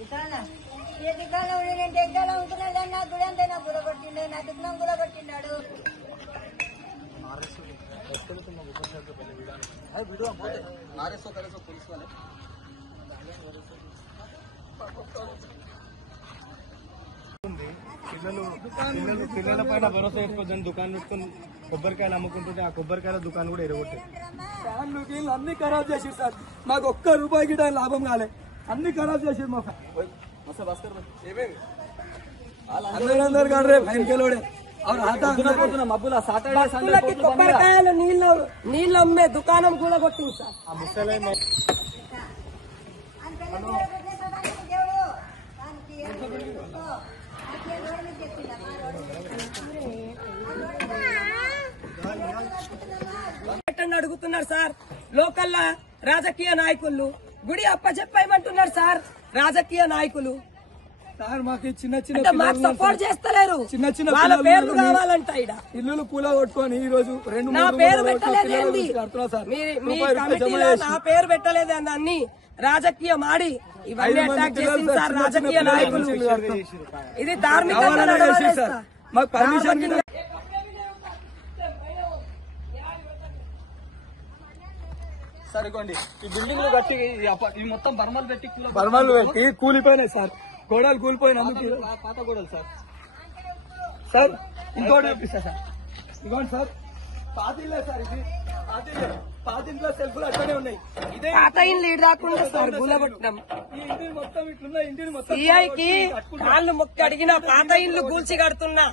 దుకాణం నేను టెంకాయలు అమ్ముకున్నాడు కానీ నాకు కూడా అంతే నాకు గురగొట్టిండు నా దుకాణం గురగొట్టిన్నాడు పిల్లల పైన భరోసా వేసుకోవద్దని దుకాణం పెట్టుకుని కొబ్బరికాయలు అమ్ముకుంటుంటే ఆ కొబ్బరికాయల దుకాణం కూడా ఎరగొట్టారు. ఫ్యాన్లు గీళ్ళు అన్ని ఖరాబ్ చేసి సార్, మాకు ఒక్క రూపాయి గిట్ట లాభం కాలే, అన్ని ఖరాబ్ చేసి మా అందరూ కాదు రేపు ఆయనకెళ్ళోడే కొబ్బరికాయలు నీళ్ళు అమ్మే దుకాణం కూడా కొట్టింది సార్. అడుగుతున్నారు సార్ లోకల్ రాజకీయ నాయకులు, గుడి అప్పచెప్పేయమంటున్నారు సార్ రాజకీయ నాయకులు. సార్ మాకు చిన్న చిన్న మాకు సపోర్ట్ చేస్తలేరు, చిన్న చిన్న వాళ్ళ పేర్లు కావాలంట. ఇల్లు కూల కొట్టుకొని ఈ రోజు నా పేరు పెట్టలేదు, మీ కమిటీలో నా పేరు పెట్టలేదు అన్ని రాజకీయం ఆడి ఇవన్నీ అటాక్ చేసింది సార్ రాజకీయ నాయకులు. ఇది ధార్మిక మాకు పర్మిషన్ సరికోండి. ఈ బిల్డింగ్ కట్టి ఈ మొత్తం బర్మలు పెట్టి కూలిపోయినాయి సార్, గోడలు కూలిపోయినందుకు పాత గోడలు సార్. సార్ ఇంకోటి చూపిస్తా సార్, ఇంకోటి సార్ పాత ఇల్లే సార్, ఇది పాత ఇంట్లో సెల్ఫ్లు అక్కడే ఉన్నాయి. ఇదే పాత ఇల్లు రాకుండా సార్ గులగొట్టడం. ఈ ఇంటిని మొత్తం ఇట్లున్నా, ఇంటిని మొత్తం కాళ్ళు మొక్క అడిగిన పాత ఇల్లు కూల్చి కడుతున్నా.